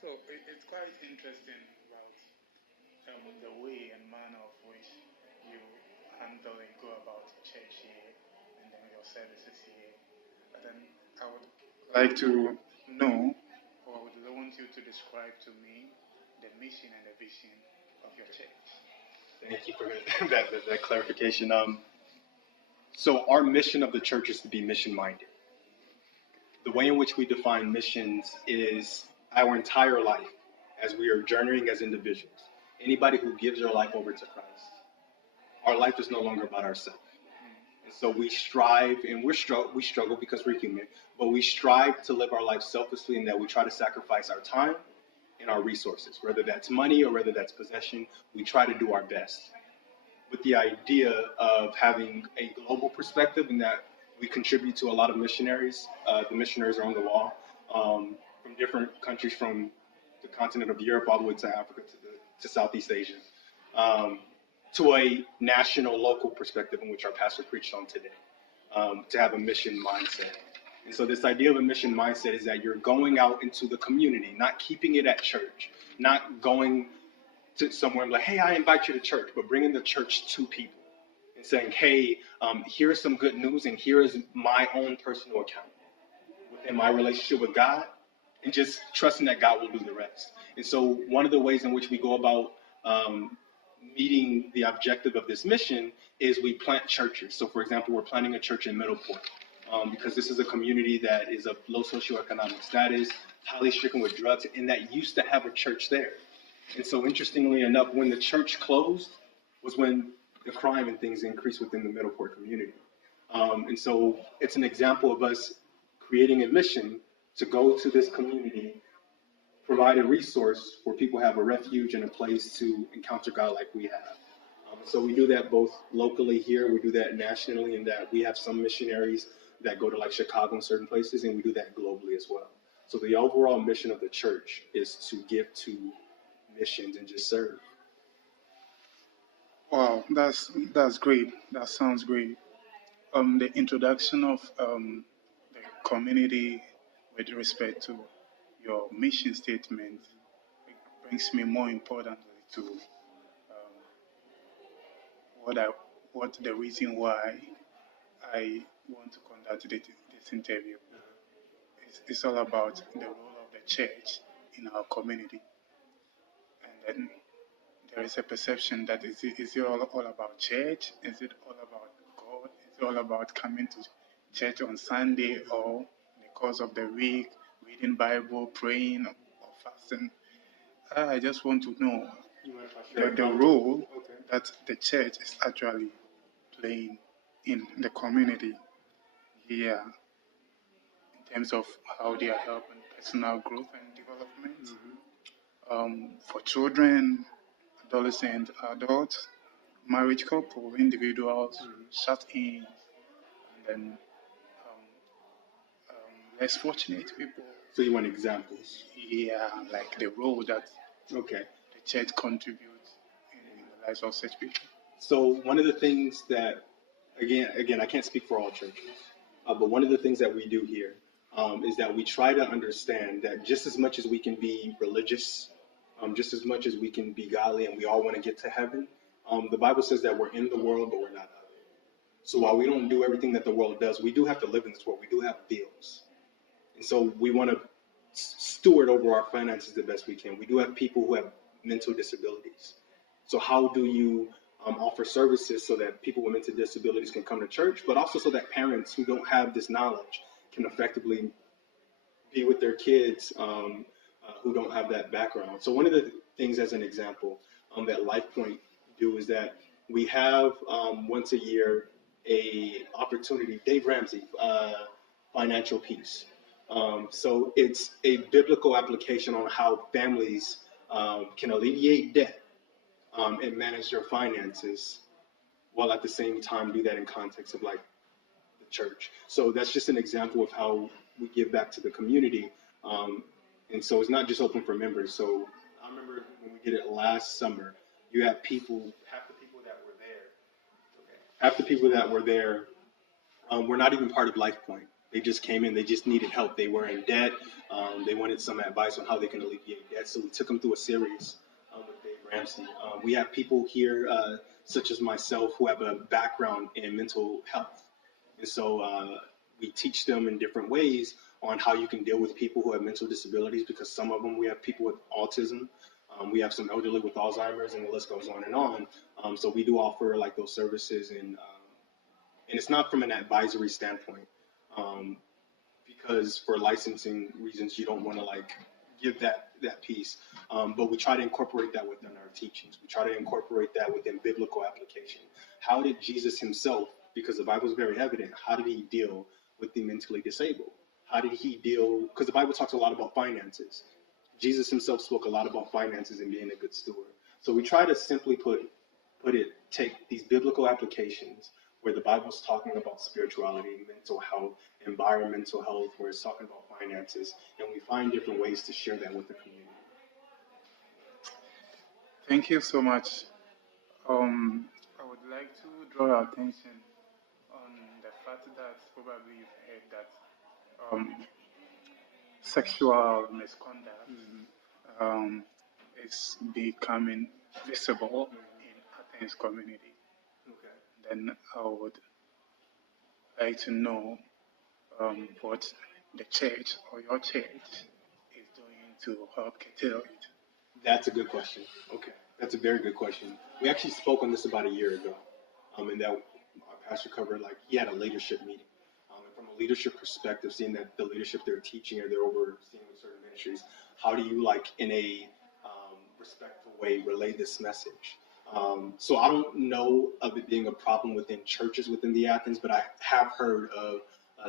So it's quite interesting about the way and manner of which you handle and go about church here and then your services here. But then I would like to know, or would want you to describe to me the mission and the vision of your church. Thank you for that clarification. So our mission of the church is to be mission-minded. The way in which we define missions is our entire life as we are journeying as individuals. Anybody who gives their life over to Christ, our life is no longer about ourselves. And so we strive, and we struggle because we're human, but we strive to live our life selflessly in that we try to sacrifice our time and our resources, whether that's money or whether that's possession. We try to do our best with the idea of having a global perspective in that we contribute to a lot of missionaries. The missionaries are on the wall from different countries from the continent of Europe all the way to Africa to Southeast Asia, to a national, local perspective in which our pastor preached on today, to have a mission mindset. And so this idea of a mission mindset is that you're going out into the community, not keeping it at church, not going to somewhere and like, hey, I invite you to church, but bringing the church to people and saying, hey, here's some good news and here is my own personal account within my relationship with God, and just trusting that God will do the rest. And so one of the ways in which we go about meeting the objective of this mission is we plant churches. So, for example, we're planting a church in Middleport because this is a community that is of low socioeconomic status, highly stricken with drugs, and that used to have a church there. And so, interestingly enough, when the church closed was when the crime and things increased within the Middleport community. And so it's an example of us creating a mission to go to this community, provide a resource where people have a refuge and a place to encounter God like we have. So we do that both locally here, we do that nationally, in that we have some missionaries that go to like Chicago and certain places, and we do that globally as well. So the overall mission of the church is to give to missions and just serve. Wow, that's great. That sounds great. The introduction of the community with respect to your mission statement brings me more importantly to what the reason why I want to conduct this interview. It's all about the role of the church in our community, and then there is a perception that is it all about church? Is it all about God? Is it all about coming to church on Sunday or in the course of the week, reading Bible, praying, or fasting? I just want to know the role that the church is actually playing in the community here in terms of how they are helping personal growth and development for children, adolescent, adults, marriage couple, individuals, shut-ins, and then less fortunate people. So you want examples? Yeah, like the role that the church contributes in the lives of such people. So one of the things that, again, I can't speak for all churches, but one of the things that we do here is that we try to understand that just as much as we can be religious, just as much as we can be godly and we all want to get to heaven, the Bible says that we're in the world, but we're not of it. So while we don't do everything that the world does, we do have to live in this world. We do have bills. And so we want to steward over our finances the best we can. We do have people who have mental disabilities. So how do you offer services so that people with mental disabilities can come to church, but also so that parents who don't have this knowledge can effectively be with their kids who don't have that background. So one of the things, as an example, that LifePoint do is that we have once a year a opportunity, Dave Ramsey, Financial Peace. So it's a biblical application on how families can alleviate debt and manage their finances, while at the same time do that in context of like the church. So that's just an example of how we give back to the community. And so it's not just open for members. So I remember when we did it last summer, you have half the people that were there were not even part of LifePoint. They just came in. They just needed help. They were in debt. They wanted some advice on how they can alleviate debt. So we took them through a series with Dave Ramsey. We have people here, such as myself, who have a background in mental health. And so we teach them in different ways on how you can deal with people who have mental disabilities, because some of them, we have people with autism. We have some elderly with Alzheimer's, and the list goes on and on. So we do offer like those services, and it's not from an advisory standpoint, because for licensing reasons, you don't want to like give that piece. But we try to incorporate that within our teachings. We try to incorporate that within biblical application. How did Jesus himself, because the Bible is very evident, how did he deal with the mentally disabled? How did he deal, because the Bible talks a lot about finances. Jesus himself spoke a lot about finances and being a good steward. So we try to simply take these biblical applications where the Bible's talking about spirituality, mental health, environmental health, where it's talking about finances, and we find different ways to share that with the community. Thank you so much. I would like to draw your attention on the fact that probably you've heard that sexual misconduct is becoming visible in Athens community. Okay. Then I would like to know what the church or your church is doing to help curtail it. That's a good question. Okay, that's a very good question. We actually spoke on this about a year ago, and that our pastor covered, like, he had a leadership meeting. And from a leadership perspective, seeing that the leadership they're teaching or they're overseeing certain ministries, how do you, like, in a respectful way, relay this message? So I don't know of it being a problem within churches within the Athens, but I have heard of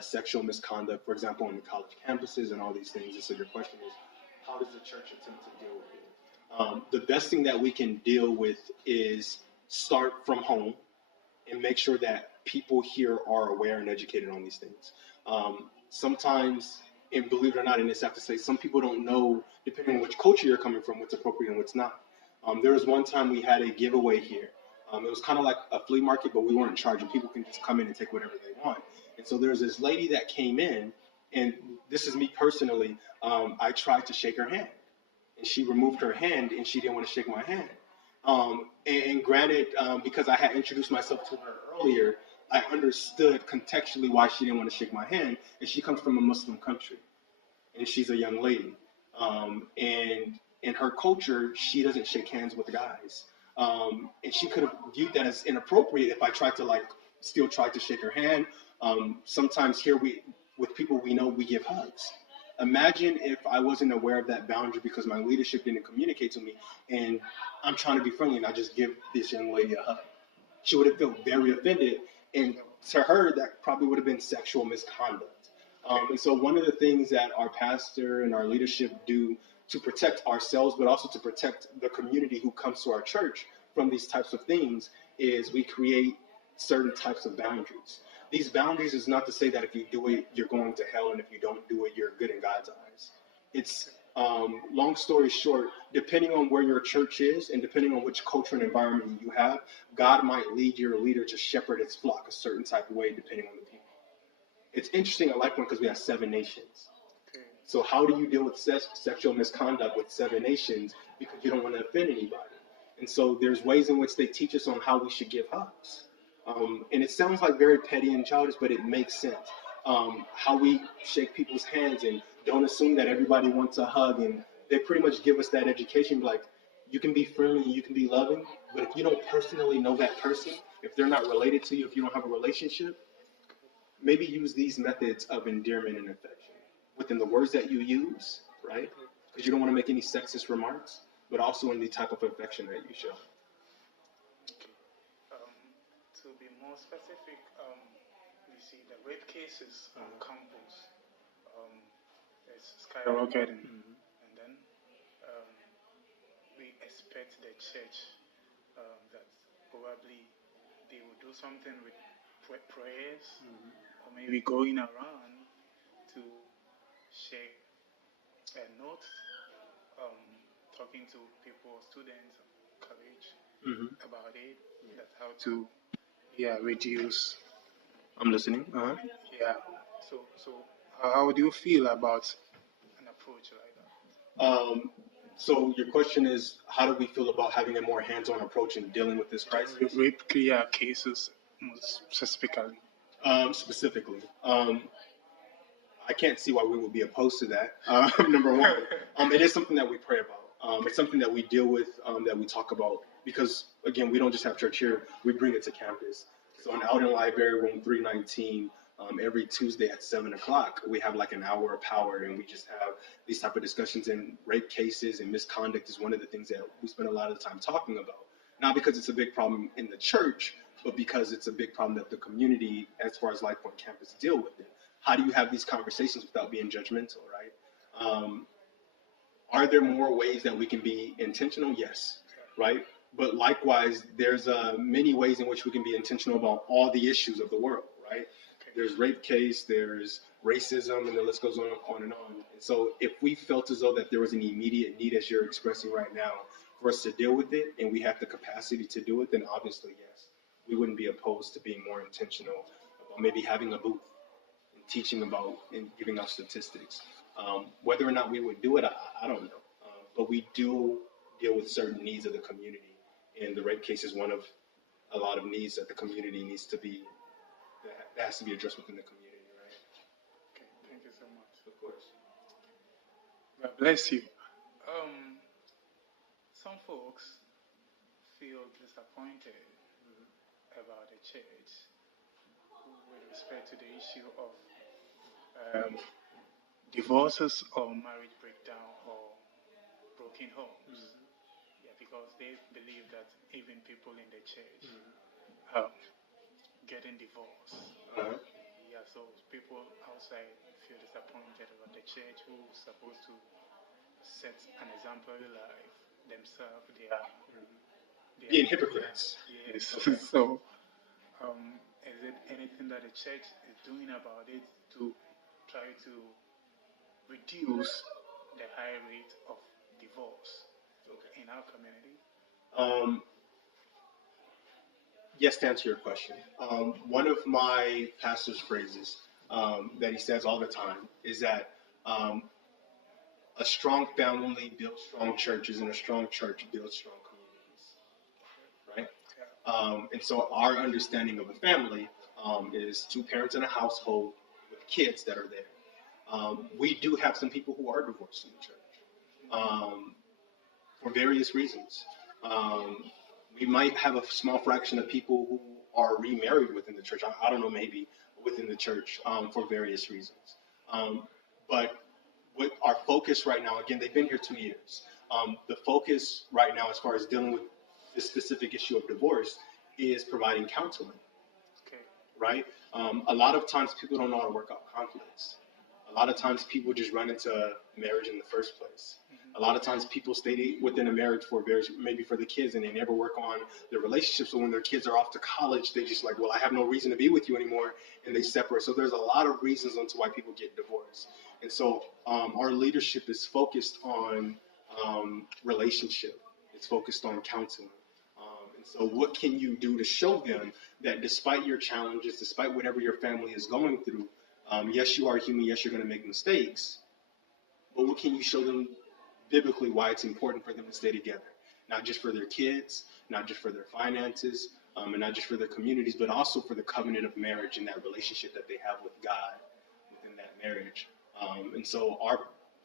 sexual misconduct, for example, on the college campuses and all these things. And so your question is, how does the church attempt to deal with it? The best thing that we can deal with is start from home and make sure that people here are aware and educated on these things. Sometimes, and believe it or not, and this I have to say, some people don't know, depending on which culture you're coming from, what's appropriate and what's not. There was one time we had a giveaway here. It was kind of like a flea market, but we weren't charging. People can just come in and take whatever they want. And so there was this lady that came in, and this is me personally. I tried to shake her hand, and she removed her hand, and she didn't want to shake my hand. And granted, because I had introduced myself to her earlier, I understood contextually why she didn't want to shake my hand. And she comes from a Muslim country, and she's a young lady. And in her culture, she doesn't shake hands with guys. And she could have viewed that as inappropriate if I tried to still tried to shake her hand. Sometimes here with people we know, we give hugs. Imagine if I wasn't aware of that boundary because my leadership didn't communicate to me, and I'm trying to be friendly and I just give this young lady a hug. She would have felt very offended, and to her, that probably would have been sexual misconduct. And so one of the things that our pastor and our leadership do to protect ourselves, but also to protect the community who comes to our church from these types of things, is we create certain types of boundaries. These boundaries is not to say that if you do it, you're going to hell, and if you don't do it, you're good in God's eyes. It's, long story short, depending on where your church is and depending on which culture and environment you have, God might lead your leader to shepherd its flock a certain type of way depending on the people. It's interesting, I like one because we have 7 nations. So how do you deal with sexual misconduct with 7 nations? Because you don't want to offend anybody. And so there's ways in which they teach us on how we should give hugs. And it sounds like very petty and childish, but it makes sense. How we shake people's hands and don't assume that everybody wants a hug. And they pretty much give us that education, like, you can be friendly and you can be loving, but if you don't personally know that person, if they're not related to you, if you don't have a relationship, maybe use these methods of endearment and affection within the words that you use, right? Because you don't want to make any sexist remarks, but also in the type of affection that you show. To be more specific, you see the rape cases on campus is skyrocketing, and then we expect the church that probably they will do something with prayers, or maybe going around to share a note, talking to people, students, college, about it, that's how to reduce. I'm listening. Yeah, So how do you feel about an approach like that? So your question is, how do we feel about having a more hands-on approach in dealing with this crisis? Rape clear cases, most specifically. Specifically, I can't see why we would be opposed to that. Number one, it is something that we pray about. It's something that we deal with, that we talk about, because again, we don't just have church here; we bring it to campus. So out in Library Room 319, every Tuesday at 7 o'clock, we have like an hour of power, and we just have these type of discussions. And rape cases and misconduct is one of the things that we spend a lot of the time talking about. Not because it's a big problem in the church, but because it's a big problem that the community, as far as Life Point Campus, deal with it. How do you have these conversations without being judgmental, right? Are there more ways that we can be intentional? Yes, right? But likewise, there's many ways in which we can be intentional about all the issues of the world, right? There's rape case, there's racism, and the list goes on and on. And so if we felt as though that there was an immediate need, as you're expressing right now, for us to deal with it, and we have the capacity to do it, then obviously, yes, we wouldn't be opposed to being more intentional about maybe having a booth and teaching about and giving out statistics. Whether or not we would do it, I don't know. But we do deal with certain needs of the community, and the rape case is one of a lot of needs that the community needs to be, that has to be addressed within the community, right? Okay, thank you so much. Of course. God bless you. Some folks feel disappointed about the church with respect to the issue of divorces or marriage breakdown or broken homes. Yeah, because they believe that even people in the church getting divorced. Yeah, so people outside feel disappointed about the church who's supposed to set an exemplary life themselves. They are Being hypocrites. yes. So, is it anything that the church is doing about it to try to reduce the high rate of divorce in our community? Yes, to answer your question. One of my pastor's phrases that he says all the time is that a strong family builds strong churches, and a strong church builds strong communities, right? And so our understanding of a family is two parents in a household with kids that are there. We do have some people who are divorced in the church for various reasons. We might have a small fraction of people who are remarried within the church. I don't know, maybe within the church for various reasons. But with our focus right now, again, they've been here 2 years. The focus right now, as far as dealing with this specific issue of divorce, is providing counseling. Okay. Right? A lot of times people don't know how to work out conflicts. A lot of times people just run into marriage in the first place. A lot of times people stay within a marriage for maybe for the kids, and they never work on their relationship. So when their kids are off to college, they just like, well, I have no reason to be with you anymore, and they separate. So there's a lot of reasons onto why people get divorced. And so our leadership is focused on relationship. It's focused on counseling. And so what can you do to show them that despite your challenges, despite whatever your family is going through, yes, you are human, yes, you're going to make mistakes, but what can you show them biblically why it's important for them to stay together? Not just for their kids, not just for their finances, and not just for their communities, but also for the covenant of marriage and that relationship that they have with God within that marriage. And so our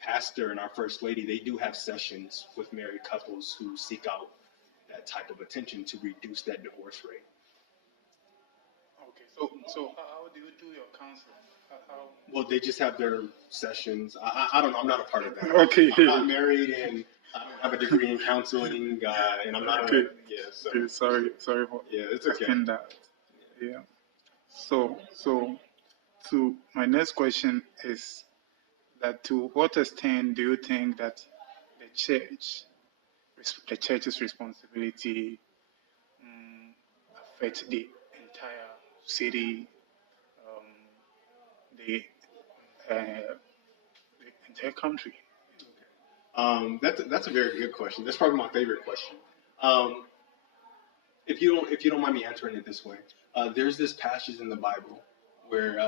pastor and our first lady, they do have sessions with married couples who seek out that type of attention to reduce that divorce rate. Okay, so how do you do your counseling? Well, they just have their sessions. I don't know. I'm not a part of that. Okay. I'm not married, and I don't have a degree in counseling, and I'm not. Okay. So. Okay, sorry for it's okay. That. Yeah. So my next question is that to what extent do you think that the church's responsibility affects the entire city, the entire country? That's a very good question. That's probably my favorite question. If you don't mind me answering it this way, there's this passage in the Bible where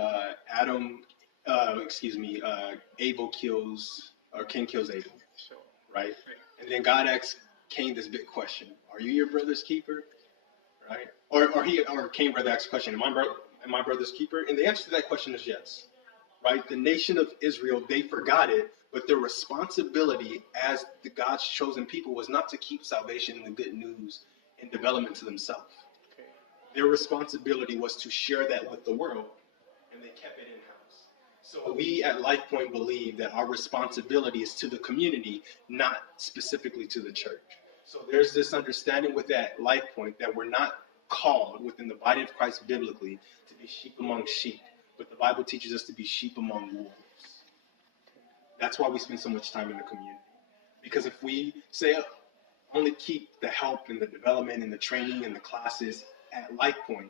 Abel kills, or Cain kills Abel, Sure. right? And then God asks Cain this big question: "Are you your brother's keeper?" Right? Or Cain rather asks the question: "Am I my brother's keeper?" And the answer to that question is yes. Right? The nation of Israel, they forgot it, but their responsibility as the God's chosen people was not to keep salvation and the good news and development to themselves. Okay. Their responsibility was to share that with the world, and they kept it in-house. So we at LifePoint believe that our responsibility is to the community, not specifically to the church. So there's this understanding with that LifePoint that we're not called within the body of Christ biblically to be sheep among sheep, but the Bible teaches us to be sheep among wolves. That's why we spend so much time in the community. Because if we say only keep the help and the development and the training and the classes at LifePoint,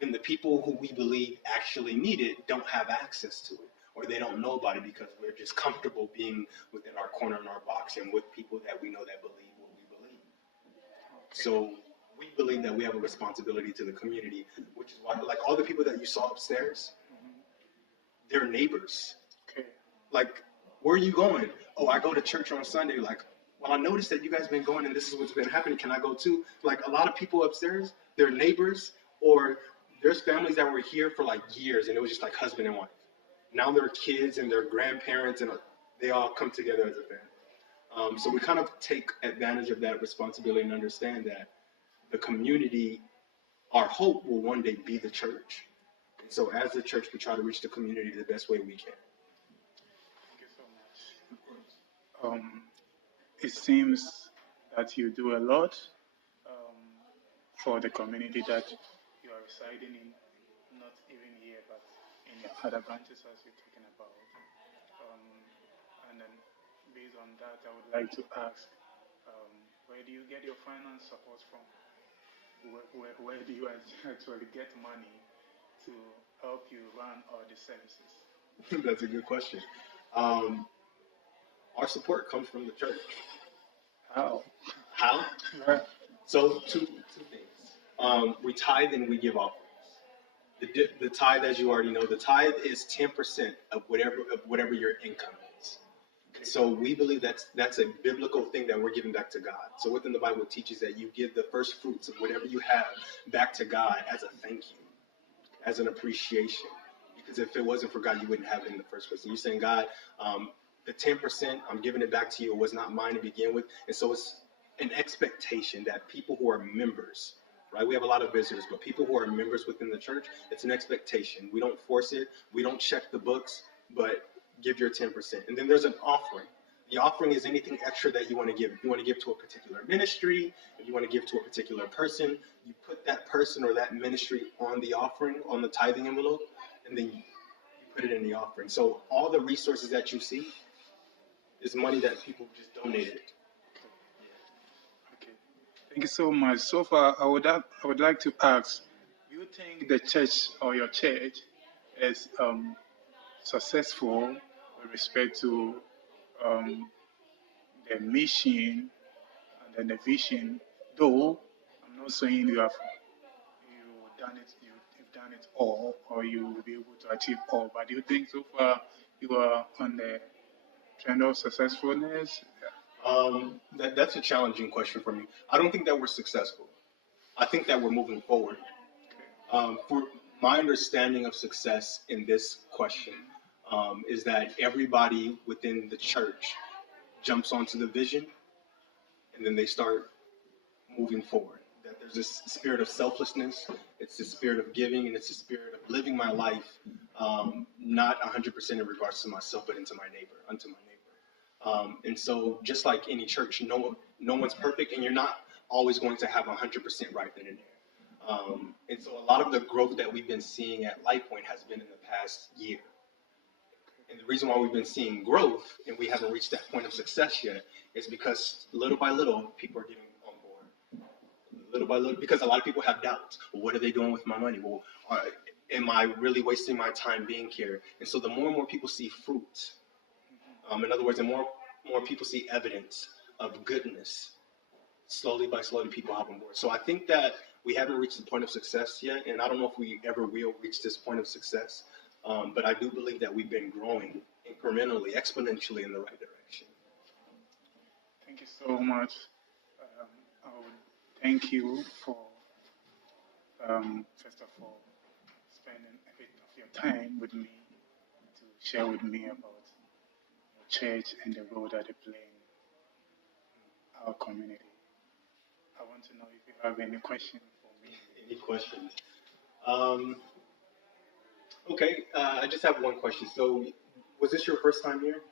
then the people who we believe actually need it don't have access to it, or they don't know about it because we're just comfortable being within our corner in our box and with people that we know that believe what we believe. So we believe that we have a responsibility to the community, which is why, like all the people that you saw upstairs, they're neighbors. Okay. Like, where are you going? Oh, I go to church on Sunday. Like, well, I noticed that you guys been going and this is what's been happening. Can I go too? Like, a lot of people upstairs, they're neighbors, or there's families that were here for like years and it was just like husband and wife. Now they're kids and their grandparents and they all come together as a family. So we kind of take advantage of that responsibility and understand that the community, our hope will one day be the church. And so as the church, we try to reach the community the best way we can. Thank you so much. It seems that you do a lot for the community that you are residing in, not even here, but in your other branches as you're talking about. And then based on that, I would like to ask, where do you get your finance support from? Where do you actually get money to help you run all the services? That's a good question. Our support comes from the church. How? How? Yeah. So two things. We tithe and we give offerings. The tithe, as you already know, the tithe is 10% of whatever your income is. So we believe that's a biblical thing that we're giving back to God. So within the Bible, it teaches that you give the first fruits of whatever you have back to God as a thank you, as an appreciation. Because if it wasn't for God, you wouldn't have it in the first place. And you're saying, God, the 10%, I'm giving it back to you. It was not mine to begin with. And so it's an expectation that people who are members, right? We have a lot of visitors, but people who are members within the church, it's an expectation. We don't force it. We don't check the books, but give your 10%. And then there's an offering. The offering is anything extra that you want to give. If you want to give to a particular ministry, if you want to give to a particular person, you put that person or that ministry on the offering, on the tithing envelope, and then you put it in the offering. So all the resources that you see is money that people just donated. Okay. Thank you so much. So far, I would like to ask, do you think the church or your church is successful with respect to the mission and then the vision? Though I'm not saying you've done it all, or you will be able to achieve all. But do you think so far you are on the trend of successfulness? That's a challenging question for me. I don't think that we're successful. I think that we're moving forward. For my understanding of success in this question is that everybody within the church jumps onto the vision and then they start moving forward. That there's this spirit of selflessness, it's the spirit of giving, and it's the spirit of living my life not 100% in regards to myself, but unto my neighbor. And so just like any church, no one's perfect, and you're not always going to have 100% right then and there. And so a lot of the growth that we've been seeing at LifePoint has been in the past year. And the reason why we've been seeing growth and we haven't reached that point of success yet is because little by little, people are getting on board. Little by little, because a lot of people have doubts. Well, what are they doing with my money? Well, am I really wasting my time being here? And so the more and more people see fruit, in other words, the more people see evidence of goodness, slowly by slowly people hop on board. So I think that We haven't reached the point of success yet, and I don't know if we ever will reach this point of success. But I do believe that we've been growing incrementally, exponentially in the right direction. Thank you so much. I would thank you for, first of all, spending a bit of your time with me to share with me about your church and the role that they play in our community. I want to know if you have any question for me. Any questions? Okay, I just have one question. So, was this your first time here?